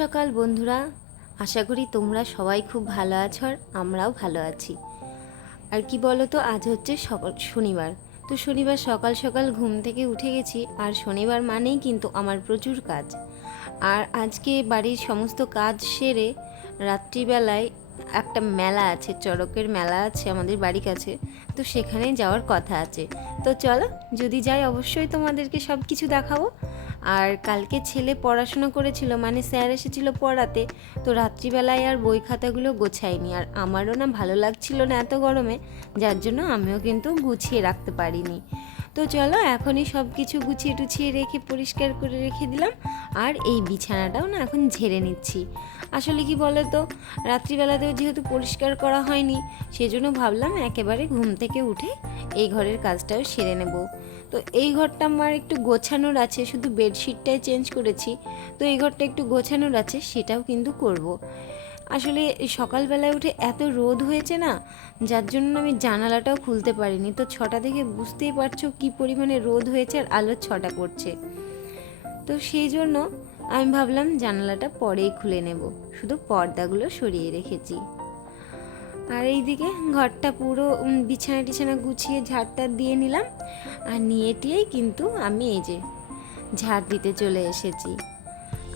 সকাল বন্ধুরা, আশা করি তোমরা সবাই খুব ভালো আছো আর আমরাও ভালো আছি। আর কি বলো তো, আজ হচ্ছে শনিবার। তো শনিবার সকাল সকাল ঘুম থেকে উঠে গেছি, আর শনিবার মানেই কিন্তু আমার প্রচুর কাজ। আর আজকে বাড়ির সমস্ত কাজ সেরে রাত্রিবেলায় একটা মেলা আছে, চড়কের মেলা আছে আমাদের বাড়ির কাছে, তো সেখানে যাওয়ার কথা আছে। তো চলো, যদি যাই অবশ্যই তোমাদেরকে সব কিছু দেখাবো। আর কালকে ছেলে পড়াশোনা করেছিল, মানে স্যার এসেছিল পড়াতে, তো রাত্রিবেলায় আর বই খাতাগুলো গোছাইনি, আর আমারও না ভালো লাগছিল না এত গরমে, যার জন্য আমিও কিন্তু গুছিয়ে রাখতে পারিনি। তো চলো, এখনই সব কিছু গুছিয়ে টুছিয়ে রেখে পরিষ্কার করে রেখে দিলাম। আর এই বিছানাটাও না এখন ঝেড়ে নিচ্ছি। আসলে কি বলো তো, রাত্রিবেলাতেও যেহেতু পরিষ্কার করা হয়নি, সেজন্য ভাবলাম একেবারে ঘুম থেকে উঠে এই ঘরের কাজটাও সেরে নেব। তো এই ঘরটা আমার একটু গোছানোর আছে, শুধু বেডশিটটাই চেঞ্জ করেছি। তো এই ঘরটা একটু গোছানোর আছে, সেটাও কিন্তু করব। আসলে সকালবেলায় উঠে এত রোদ হয়েছে না, যার জন্য আমি জানালাটাও খুলতে পারিনি। তো 6টা থেকে বুঝতেই পারছো কী পরিমাণে রোদ হয়েছে, আর আলো 6টা করছে। তো সেই জন্য আমি ভাবলাম জানালাটা পরেই খুলে নেব, শুধু পর্দাগুলো সরিয়ে রেখেছি। আর এইদিকে ঘরটা পুরো বিছানা টিছানা গুছিয়ে ঝাড়টা দিয়ে নিলাম, আর নিয়ে টিয়েই কিন্তু আমি এই যে ঝাড় দিতে চলে এসেছি।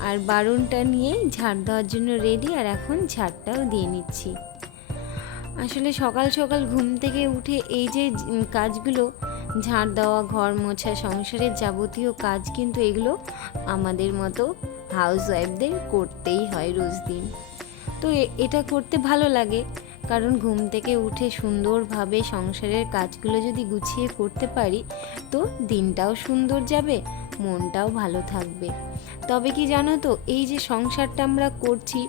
আর বারুনটা নিয়েই ঝাড় দেওয়ার জন্য রেডি, আর এখন ঝাড়টাও দিয়ে নিচ্ছি। আসলে সকাল সকাল ঘুম থেকে উঠে এই যে কাজগুলো, ঝাড় দেওয়া, ঘর মোছা, সংসারের যাবতীয় কাজ, কিন্তু এগুলো আমাদের মতো হাউস ওয়াইফদের করতেই হয় রোজ দিন। তো এটা করতে ভালো লাগে, কারণ ঘুম থেকে উঠে সুন্দরভাবে সংসারের কাজগুলো যদি গুছিয়ে করতে পারি, তো দিনটাও সুন্দর যাবে, মনটাও ভালো থাকবে। তবে কি জানো তো, এই যে সংসারটা আমরা করছি,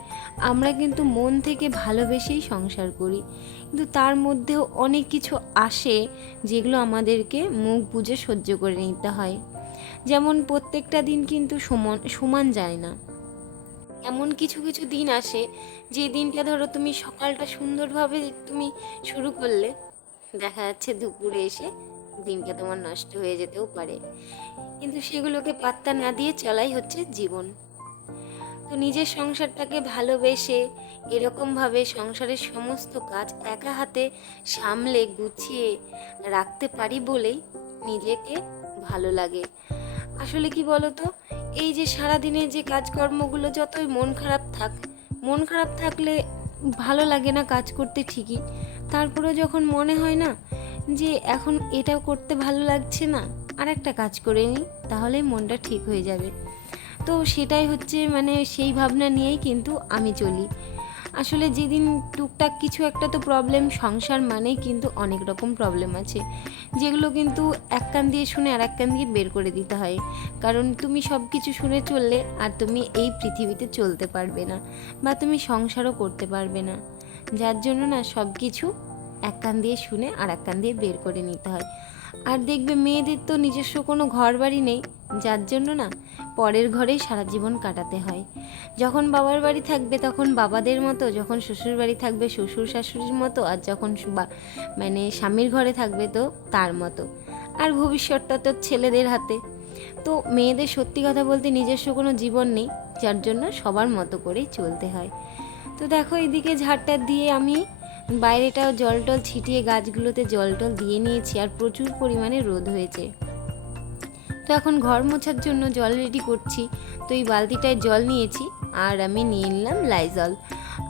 আমরা কিন্তু মন থেকে ভালোবেসেই সংসার করি, কিন্তু তার মধ্যেও অনেক কিছু আসে যেগুলো আমাদেরকে মুখ বুজে সহ্য করে নিতে হয়। যেমন প্রত্যেকটা দিন কিন্তু সমান যায় না। এমন কিছু কিছু দিন আসে, যে দিনটা ধরো তুমি সকালটা সুন্দরভাবে তুমি শুরু করলে, দেখা যাচ্ছে দুপুরে এসে দিনটা তোমার নষ্ট হয়ে যেতেও পারে। কিন্তু সেগুলোকে পাত্তা না দিয়ে চলাই হচ্ছে জীবন। তো নিজের সংসারটাকে ভালোবেসে এরকমভাবে সংসারের সমস্ত কাজ একা হাতে সামলে গুছিয়ে রাখতে পারি বলেই নিজেকে ভালো লাগে। আসলে কি বলতো, এই যে সারাদিনের যে কাজকর্মগুলো, যতই মন খারাপ থাকলে ভালো লাগে না কাজ করতে ঠিকই, তারপরে যখন মনে হয় না যে এখন এটাও করতে ভালো লাগছে না, আর একটা কাজ করে নিই, তাহলেই মনটা ঠিক হয়ে যাবে। তো সেটাই হচ্ছে, মানে সেই ভাবনা নিয়েই কিন্তু আমি চলি। আসলে যেদিন টুকটাক কিছু একটা তো প্রবলেম, সংসার মানেই কিন্তু অনেক রকম প্রবলেম আছে, যেগুলো কিন্তু এক কান দিয়ে শুনে আর এক কান দিয়ে বের করে দিতে হয়। কারণ তুমি সব কিছু শুনে চললে আর তুমি এই পৃথিবীতে চলতে পারবে না, বা তুমি সংসারও করতে পারবে না। যার জন্য না সব কিছু এক কান দিয়ে শুনে আর এক কান দিয়ে বের করে নিতে হয়। আর দেখবে মেয়েদের তো নিজস্ব কোনো ঘর বাড়ি নেই, যার জন্য না পরের ঘরেই সারা জীবন কাটাতে হয়। যখন বাবার বাড়ি থাকবে তখন বাবাদের মতো, যখন শ্বশুর বাড়ি থাকবে শ্বশুর শাশুড়ির মতো, আর যখন মানে স্বামীর ঘরে থাকবে তো তার মতো। আর ভবিষ্যৎটা তো ছেলেদের হাতে। তো মেয়েদের সত্যি কথা বলতে নিজস্ব কোনো জীবন নেই, যার জন্য সবার মতো করেই চলতে হয়। তো দেখো, এদিকে ঝাড়টা দিয়ে আমি বাইরেটাও জল টল ছিটিয়ে গাছগুলোতে জল টল দিয়ে নিয়েছি, আর প্রচুর পরিমাণে রোদ হয়েছে। তো এখন ঘর মোছার জন্য জল রেডি করছি। তো এই বালতিটায় জল নিয়েছি, আর আমি নিয়ে নিলাম লাইজল।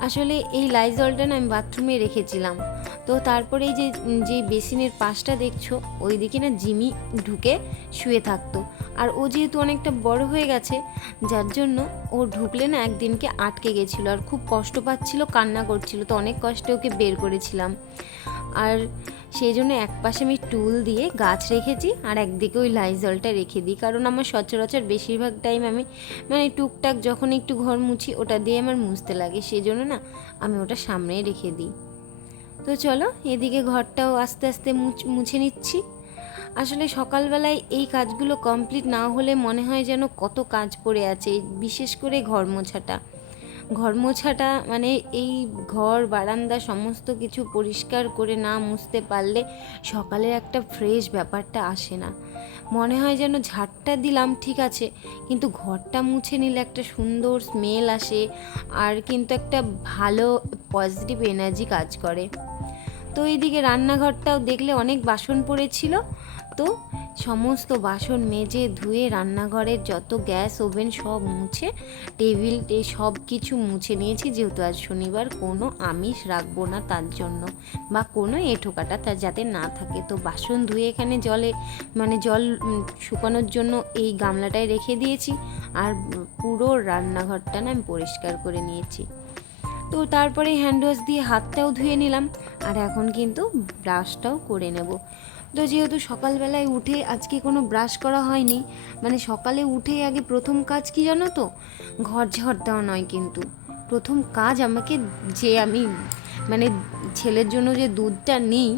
আসলে এই লাইজলটা না আমি বাথরুমে রেখেছিলাম। তো তারপরে এই যে বেসিনের পাশটা দেখছো, ওই দিকে না জিমি ঢুকে শুয়ে থাকতো। আর ও যেহেতু অনেকটা বড় হয়ে গেছে, যার জন্য ও ঢুকলে না একদিনকে আটকে গেছিলো, আর খুব কষ্ট পাচ্ছিল, কান্না করছিল। তো অনেক কষ্টে ওকে বের করেছিলাম। আর সেই জন্য এক পাশে আমি টুল দিয়ে গাছ রেখেছি, আর একদিকে ওই লাইজলটা রেখে দিই। কারণ আমার সচরাচর বেশিরভাগ টাইম আমি মানে টুকটাক যখন একটু ঘর মুছি, ওটা দিয়ে আমার মুছতে লাগে, সেই জন্য না আমি ওটা সামনেই রেখে দিই। তো চলো, এদিকে ঘরটাও আস্তে আস্তে মুছে নিচ্ছি। আসলে সকালবেলায় এই কাজগুলো কমপ্লিট না হলে মনে হয় যেন কত কাজ পড়ে আছে, বিশেষ করে ঘর মোছাটা। ঘর মোছাটা মানে এই ঘর বারান্দা সমস্ত কিছু পরিষ্কার করে না মুছতে পারলে সকালের একটা ফ্রেশ ব্যাপারটা আসে না। মনে হয় যেন ঝাড়টা দিলাম ঠিক আছে, কিন্তু ঘরটা মুছে নিলে একটা সুন্দর স্মেল আসে, আর কিন্তু একটা ভালো পজিটিভ এনার্জি কাজ করে। তো এইদিকে রান্নাঘরটাও দেখলে অনেক বাসন পড়েছিল, তো সমস্ত বাসন মেজে ধুয়ে রান্নাঘরের যত গ্যাস ওভেন সব মুছে টেবিল সব কিছু মুছে নিয়েছি, যেহেতু আজ শনিবার কোনো আমিষ রাখবো না তার জন্য, বা কোনো এঁঠোকাটা তার যাতে না থাকে। তো বাসন ধুয়ে এখানে জল শুকানোর জন্য এই গামলাটায় রেখে দিয়েছি, আর পুরো রান্নাঘরটা না আমি পরিষ্কার করে নিয়েছি। তো তারপরে হ্যান্ড ওয়াশ দিয়ে হাতটাও ধুয়ে নিলাম, আর এখন কিন্তু ব্রাশটাও করে নেব। তো যেহেতু সকালবেলায় উঠে আজকে কোনো ব্রাশ করা হয়নি, মানে সকালে উঠে আগে প্রথম কাজ কি জানো তো, ঘর ঝাড় দেওয়া নয়, কিন্তু প্রথম কাজ আমাকে আমি মানে ছেলের জন্য যে দুধটা নিই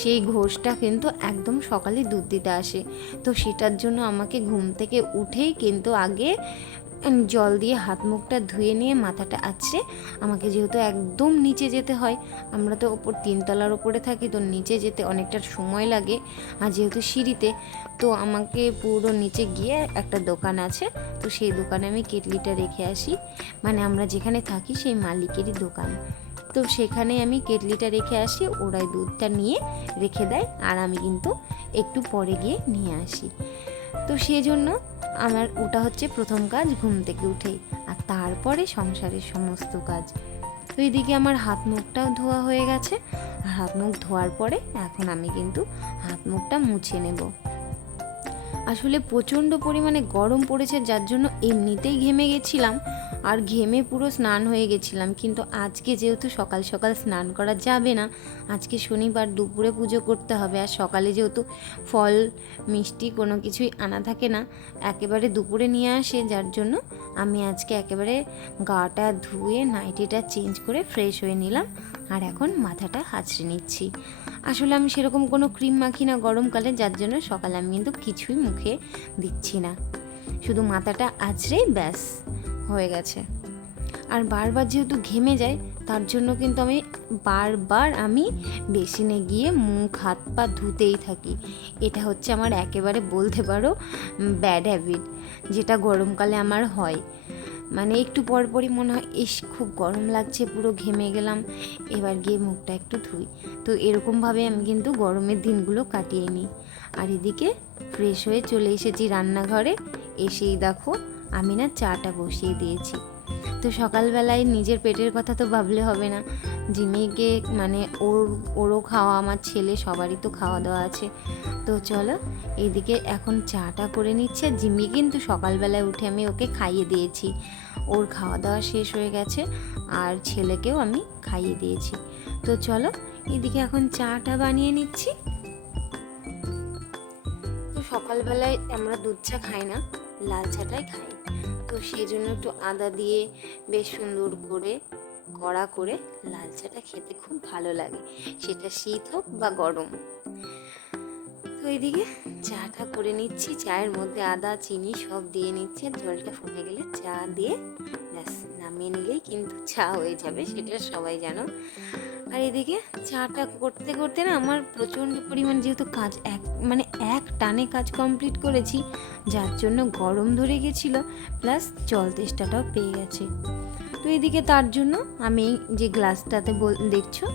সেই ঘোষটা কিন্তু একদম সকালে দুধ দিতে আসে। তো সেটার জন্য আমাকে ঘুম থেকে উঠেই কিন্তু আগে জল দিয়ে হাত মুখটা ধুয়ে নিয়ে মাথাটা আছড়ে আমাকে, যেহেতু একদম নিচে যেতে হয়, আমরা তো ওপর 3 তলার ওপরে থাকি, তো নিচে যেতে অনেকটা সময় লাগে, আর যেহেতু সিঁড়িতে, তো আমাকে পুরো নিচে গিয়ে একটা দোকান আছে, তো সেই দোকানে আমি কেটলিটা রেখে আসি, মানে আমরা যেখানে থাকি সেই মালিকেরই দোকান। তো সেখানে আমি কেটলিটা রেখে আসি, ওরাই দুধটা নিয়ে রেখে দেয়, আর আমি কিন্তু একটু পরে গিয়ে নিয়ে আসি। তো সেই জন্য আমার ওটা হচ্ছে প্রথম কাজ ঘুম থেকে উঠেই, আর তারপরে সংসারের সমস্ত কাজ। তো এইদিকে আমার হাত মুখটাও ধোয়া হয়ে গেছে, আর হাত মুখ ধোয়ার পরে এখন আমি কিন্তু হাত মুখটা মুছে নেব। আসলে প্রচণ্ড পরিমাণে গরম পড়েছে, যার জন্য এমনিতেই ঘেমে গেছিলাম, আর ঘেমে পুরো স্নান হয়ে গেছিলাম, কিন্তু আজকে যেহেতু সকাল সকাল স্নান করা যাবে না, আজকে শনিবার দুপুরে পুজো করতে হবে, আর সকালে যেহেতু ফল মিষ্টি কোনো কিছুই আনা থাকে না, একেবারে দুপুরে নিয়ে আসে, যার জন্য আমি আজকে একেবারে গাটা ধুয়ে নাইটিটা চেঞ্জ করে ফ্রেশ হয়ে নিলাম, আর এখন মাথাটা হাঁচড়ে নিচ্ছি। আসলে আমি সেরকম কোনো ক্রিম মাখি না গরমকালে, যার জন্য সকালে আমি কিন্তু কিছুই মুখে দিচ্ছি না, শুধু মাথাটা আঁচড়েই ব্যাস হয়ে গেছে। আর বারবার যেহেতু ঘেমে যায়, তার জন্য কিন্তু বারবার আমি বেসিনে গিয়ে মুখ হাত পা ধুতেই থাকি। এটা হচ্ছে আমার একেবারে বলতে পারো ব্যাড হ্যাবিট, যেটা গরমকালে আমার হয়। মানে একটু পরপরই মনে হয় ইস খুব গরম লাগছে, পুরো ঘেমে গেলাম, এবার গিয়ে মুখটা একটু ধুই। তো এরকমভাবে আমি কিন্তু গরমের দিনগুলো কাটিয়ে নিই। আর এদিকে ফ্রেশ হয়ে চলে এসেছি রান্নাঘরে, এসেই দেখো আমি না চাটা বসিয়ে দিয়েছি। তো সকালবেলায় নিজের পেটের কথা তো ভাবলে হবে না, জিমিকে মানে ওরও খাওয়া, আমার ছেলে সবারই তো খাওয়া দাওয়া আছে। তো চলো এইদিকে এখন চাটা করে নিচ্ছে। জিমি কিন্তু সকালবেলায় উঠে আমি ওকে খাইয়ে দিয়েছি, ওর খাওয়া দাওয়া শেষ হয়ে গেছে, আর ছেলেকেও আমি খাইয়ে দিয়েছি। তো চলো এইদিকে এখন চাটা বানিয়ে নিচ্ছি। তো সকালবেলায় আমরা দুধ চা খাই না, লাল চাটাই খাই। তো সেই জন্য একটু আদা দিয়ে বেশ সুন্দর করে কড়া করে লাল চাটা খেতে খুব ভালো লাগে, সেটা শীত হোক বা গরম। তো এইদিকে চাটা করে নিচ্ছি, চায়ের মধ্যে আদা চিনি সব দিয়ে নিচ্ছি, আর জলটা ফুটে গেলে চা দিয়ে ব্যাস নামিয়ে নিলেই কিন্তু চা হয়ে যাবে, সেটা সবাই জানো। আর এদিকে চাটা করতে করতে না আমার প্রচণ্ড পরিমাণ যেহেতু কাজ এক টানে কাজ কমপ্লিট করেছি, যার জন্য গরম ধরে গেছিলো, প্লাস জল তেষ্টাটাও পেয়ে গেছে। তো এদিকে তার জন্য আমি যে গ্লাসটাতে দেখছো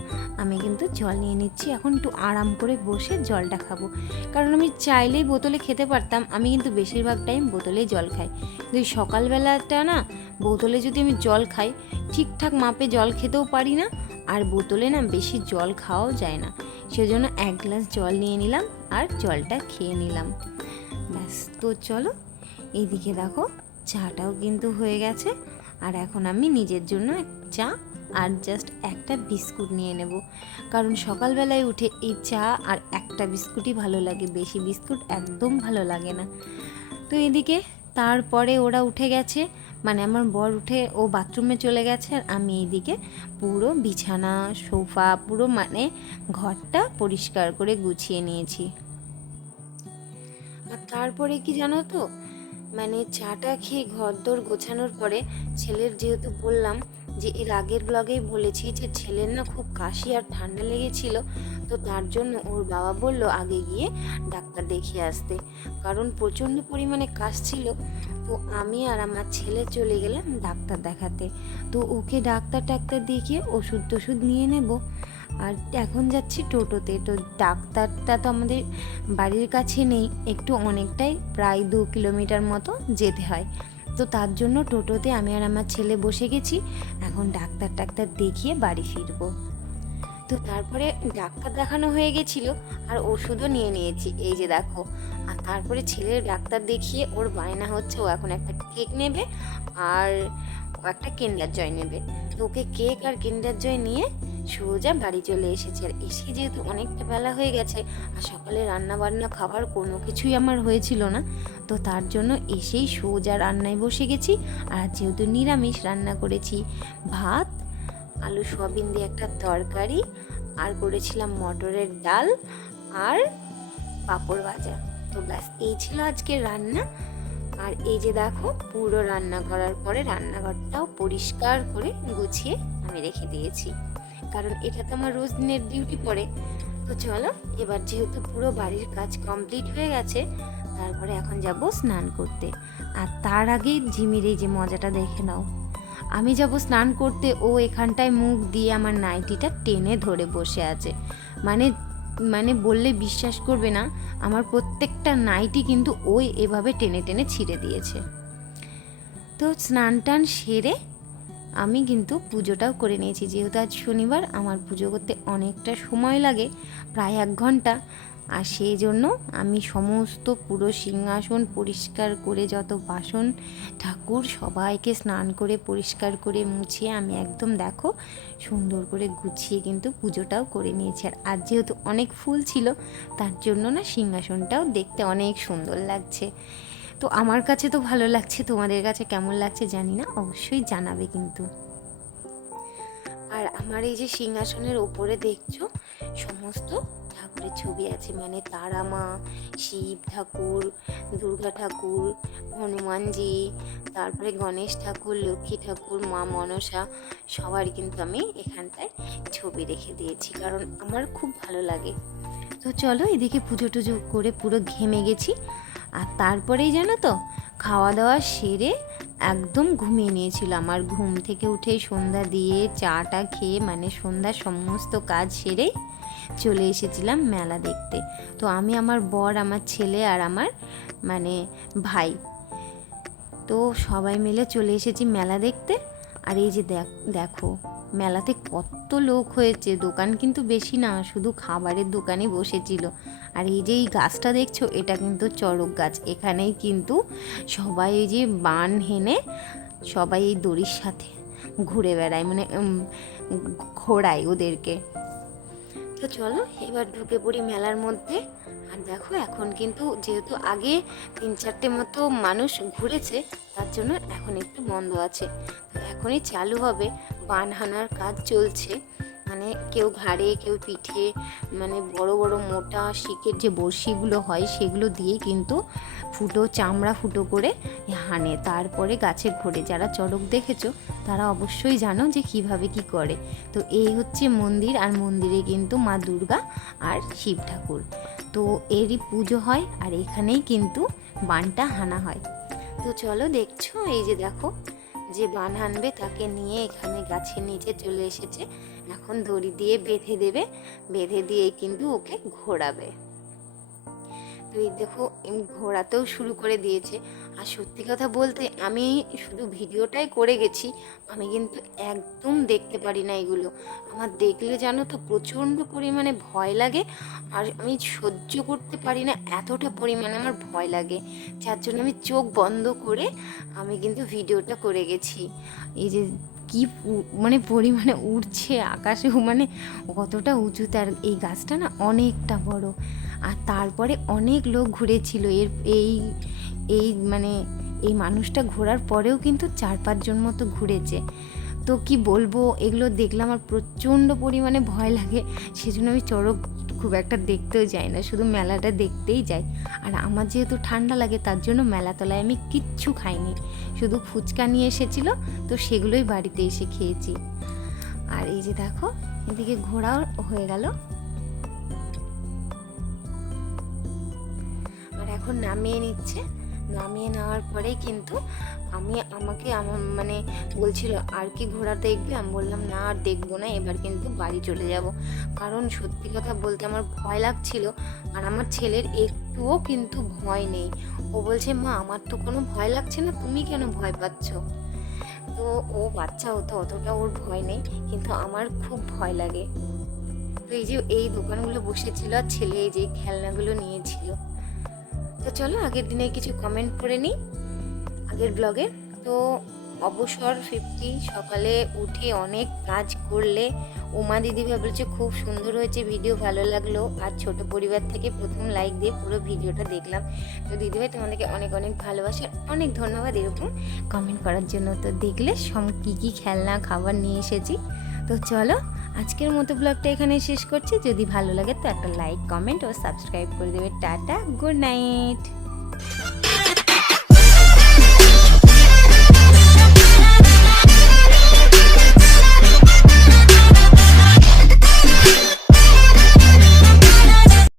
আমি কিন্তু জল নিয়ে নিচ্ছি, এখন একটু আরাম করে বসে জলটা খাবো, কারণ আমি চাইলেই বোতলে খেতে পারতাম, আমি কিন্তু বেশিরভাগ টাইম বোতলেই জল খাই। কিন্তু এই সকালবেলাটা না বোতলে যদি আমি জল খাই, ঠিকঠাক মাপে জল খেতেও পারি না, আর বোতলে না বেশি জল খাওয়াও যায় না, সেজন্য 1 গ্লাস জল নিয়ে নিলাম আর জলটা খেয়ে নিলাম ব্যাস। তো চলো এইদিকে দেখো চাটাও কিন্তু হয়ে গেছে, আর এখন আমি নিজের জন্য চা আর জাস্ট একটা বিস্কুট নিয়ে নেব, কারণ সকালবেলায় উঠে এই চা আর একটা বিস্কুটই ভালো লাগে, বেশি বিস্কুট একদম ভালো লাগে না। তো এদিকে তারপরে ওরা উঠে গেছে, মানে আমার বর উঠে ও বাথরুমে চলে গেছে, আর আমি এইদিকে পুরো বিছানা সোফা পুরো মানে ঘরটা পরিষ্কার করে গুছিয়ে নিয়েছি। আর তারপরে কি জানো তো, মানে চাটা খেয়ে ঘরদোর গোছানোর পরে ছেলের, যেহেতু বললাম যে এর আগের ব্লগেই বলেছি যে ছেলের না খুব কাশি আর ঠান্ডা লেগেছিল, তো তার জন্য ওর বাবা বলল আগে গিয়ে ডাক্তার দেখিয়ে আসতে, কারণ প্রচণ্ড পরিমাণে কাশছিল। তো আমি আর আমার ছেলে চলে গেলাম ডাক্তার দেখাতে। তো ওকে ডাক্তার দেখিয়ে ওষুধ টষুধ নিয়ে নেব। আর এখন যাচ্ছি টোটোতে। তো ডাক্তারটা তো আমাদের বাড়ির কাছে নেই, একটু অনেকটাই, প্রায় 2 কিলোমিটার মতো যেতে হয়। তো তার জন্য টোটোতে আমি আর আমার ছেলে বসে গেছি। এখন ডাক্তার দেখিয়ে বাড়ি ফিরবো। তো তারপরে ডাক্তার দেখানো হয়ে গেছিলো আর ওষুধও নিয়ে নিয়েছি, এই যে দেখো। আর তারপরে ছেলের ডাক্তার দেখিয়ে ওর বায়না হচ্ছে ও এখন একটা কেক নেবে আর ও একটা কিন্ডার জয় নেবে। তো ওকে কেক আর কিন্ডার জয় নিয়ে সোজা বাড়ি চলে এসেছে। আর এসে যেহেতু অনেকটা বেলা হয়ে গেছে আর সকালে রান্না বান্না খাবার কোনো কিছুই আমার হয়েছিল না, তো তার জন্য এসেই সোজা রান্নায় বসে গেছি। আর যেহেতু নিরামিষ রান্না করেছি, ভাত, আলু সয়াবিন দিয়ে একটা তরকারি, আর করেছিলাম মটরের ডাল আর পাঁপড় ভাজা। তো ব্যাস এই ছিল আজকের রান্না। আর এই যে দেখো, পুরো রান্না করার পরে রান্নাঘরটাও পরিষ্কার করে গুছিয়ে আমি রেখে দিয়েছি, কারণ এটা তো আমার রোজ দিনের ডিউটি পড়ে। তো চলো, এবার যেহেতু পুরো বাড়ির কাজ কমপ্লিট হয়ে গেছে, তারপরে এখন যাব স্নান করতে। আর তার আগেই ঝিমির এই যে মজাটা দেখে নাও। আমি যাব স্নান করতে, ও এখানটায় মুখ দিয়ে আমার নাইটিটা টেনে ধরে বসে আছে। মানে মানে বললে বিশ্বাস করবে না, আমার প্রত্যেকটা নাইটি কিন্তু ওই এভাবে টেনে টেনে ছিঁড়ে দিয়েছে। তো স্নান টান সেরে আমি কিন্তু পুজোটাও করে নিয়েছি। যেহেতু আজ শনিবার, আমার পুজো করতে অনেকটা সময় লাগে, প্রায় 1 ঘন্টা। আর সেই জন্য আমি সমস্ত পুরো সিংহাসন পরিষ্কার করে, যত বাসন ঠাকুর সবাইকে স্নান করে পরিষ্কার করে মুছিয়ে আমি একদম দেখো সুন্দর করে গুছিয়ে কিন্তু পুজোটাও করে নিয়েছি। আর আজ যেহেতু অনেক ফুল ছিল, তার জন্য না সিংহাসনটাও দেখতে অনেক সুন্দর লাগছে। তো আমার কাছে তো ভালো লাগছে, তোমাদের কাছে কেমন লাগছে জানি না, অবশ্যই জানাবে কিন্তু। আর আমার এই যে সিংহাসনের ওপরে দেখছো সমস্ত ঠাকুরের ছবি আছে, মানে তারা মা, শিব ঠাকুর, দুর্গা ঠাকুর, হনুমানজি, তারপরে গণেশ ঠাকুর, লক্ষ্মী ঠাকুর, মা মনসা, সবার কিন্তু আমি এখানটায় ছবি রেখে দিয়েছি, কারণ আমার খুব ভালো লাগে। তো চলো, এদিকে পুজো টুজো করে পুরো ঘেমে গেছি। আর তারপরেই জানো তো, খাওয়া দাওয়া সেরে একদম ঘুমিয়ে নিয়েছিল। আমার ঘুম থেকে উঠে সন্ধ্যা দিয়ে চাটা খেয়ে, মানে সন্ধ্যার সমস্ত কাজ সেরেই চলে এসেছিলাম মেলা দেখতে। তো আমি, আমার বর, আমার ছেলে আর আমার মানে ভাই, তো সবাই মিলে চলে এসেছি মেলা দেখতে। আর এই যে দেখো মেলাতে কত লোক হয়েছে, দোকান কিন্তু বেশি না, শুধু খাবারের দোকানই বসেছিল। আর এই যে এই গাছটা দেখছো, এটা কিন্তু চড়ক গাছ। এখানেই কিন্তু সবাই এই যে বান হেনে সবাই এই দড়ির সাথে ঘুরে বেড়ায়, মানে ঘোরায় ওদেরকে। তো চলো এবার ঢুকে পড়ি মেলার মধ্যে। আর দেখো এখন কিন্তু যেহেতু আগে 3-4টে মতো মানুষ ঘুরেছে, তার জন্য এখন একটু বন্ধ আছে। তো এখনই চালু হবে, বান হানার কাজ চলছে। মানে কেউ ঘাড়ে, কেউ পিঠে, মানে বড় বড় মোটা শিকের যে বড়শিগুলো হয় সেগুলো দিয়ে কিন্তু চামড়া ফুটো করে হানে, তারপরে গাছে ঘোরে। যারা চড়ক দেখেছো তারা অবশ্যই জানো যে কিভাবে কি করে। তো এই হচ্ছে মন্দির, আর মন্দিরে কিন্তু মা দুর্গা আর শিব ঠাকুর, তো এরই পুজো হয়। আর এখানেই কিন্তু বানটা হানা হয়। তো চলো, দেখছো এই যে দেখো, যে বান হানবে তাকে নিয়ে এখানে গাছের নিচে চলে এসেছে। এখন দড়ি দিয়ে বেঁধে দেবে, বেঁধে দিয়ে কিন্তু ওকে ঘোরাবে। তো এই দেখো ঘোরাতেও শুরু করে দিয়েছে। আর সত্যি কথা বলতে, আমি শুধু ভিডিওটাই করে গেছি, আমি কিন্তু একদম দেখতে পারি না এগুলো। আমার দেখলে জানো তো প্রচণ্ড পরিমাণে ভয় লাগে, আর আমি সহ্য করতে পারি না, এতটা পরিমাণে আমার ভয় লাগে, যার জন্য আমি চোখ বন্ধ করে আমি কিন্তু ভিডিওটা করে গেছি। এই যে কি মানে পরিমাণে উড়ছে আকাশে, মানে কতটা উঁচুতে। আর এই গাছটা না অনেকটা বড়। আর তারপরে অনেক লোক ঘুরেছিল এই মানে এই মানুষটা ঘোরার পরেও কিন্তু 4-5 জন মতো ঘুরেছে। তো কি বলবো, এগুলো দেখলে আমার প্রচণ্ড পরিমাণে ভয় লাগে, সেজন্য আমি চড়ক খুব একটা দেখতেও যাই না, শুধু মেলাটা দেখতেই যাই। আর আমার যেহেতু ঠান্ডা লাগে তার জন্য মেলাতলায় আমি কিচ্ছু খাইনি, শুধু ফুচকা নিয়ে এসেছিলো, তো সেগুলোই বাড়িতে এসে খেয়েছি। আর এই যে দেখো এদিকে ঘোরাও হয়ে গেল। আর এখন নামিয়ে নিচ্ছে, নামিয়ে নেওয়ার পরে কিন্তু আমাকে মানে বলছিল আর কি ঘোড়া দেখবে, আমি বললাম না আর দেখবো না, এবার কিন্তু বাড়ি চলে যাব। কারণ সত্যি কথা বলতে আমার ভয় লাগছিল, আর আমার ছেলের একটুও কিন্তু ভয় নেই। ও বলছে মা আমার তো কোনো ভয় লাগছে না, তুমি কেন ভয় পাচ্ছ? তো ও বাচ্চা, হতো অতটা ওর ভয় নেই, কিন্তু আমার খুব ভয় লাগে। তো এই যে এই দোকানগুলো বসেছিল আর ছেলে এই যে খেলনাগুলো নিয়েছিল। তো চলো আগের দিনে কিছু কমেন্ট করে নিই আগের ব্লগে। তো অবসর 50 সকালে উঠে অনেক কাজ করলে উমা দিদি বলছে খুব সুন্দর হয়েছে ভিডিও, ভালো লাগলো। আর ছোট পরিবার থেকে প্রথম লাইক দিয়ে পুরো ভিডিওটা দেখলাম। তো দিদিভাই তোমাদেরকে অনেক অনেক ভালোবাসা, অনেক ধন্যবাদ এরকম কমেন্ট করার জন্য। তো দেখলে কী কী খেলনা খাবার নিয়ে এসেছি। তো চলো আজকের মতো ব্লগটা এখানে শেষ করছি। যদি ভালো লাগে তো একটা লাইক, কমেন্ট ও সাবস্ক্রাইব করে দেবে। Tata, good night.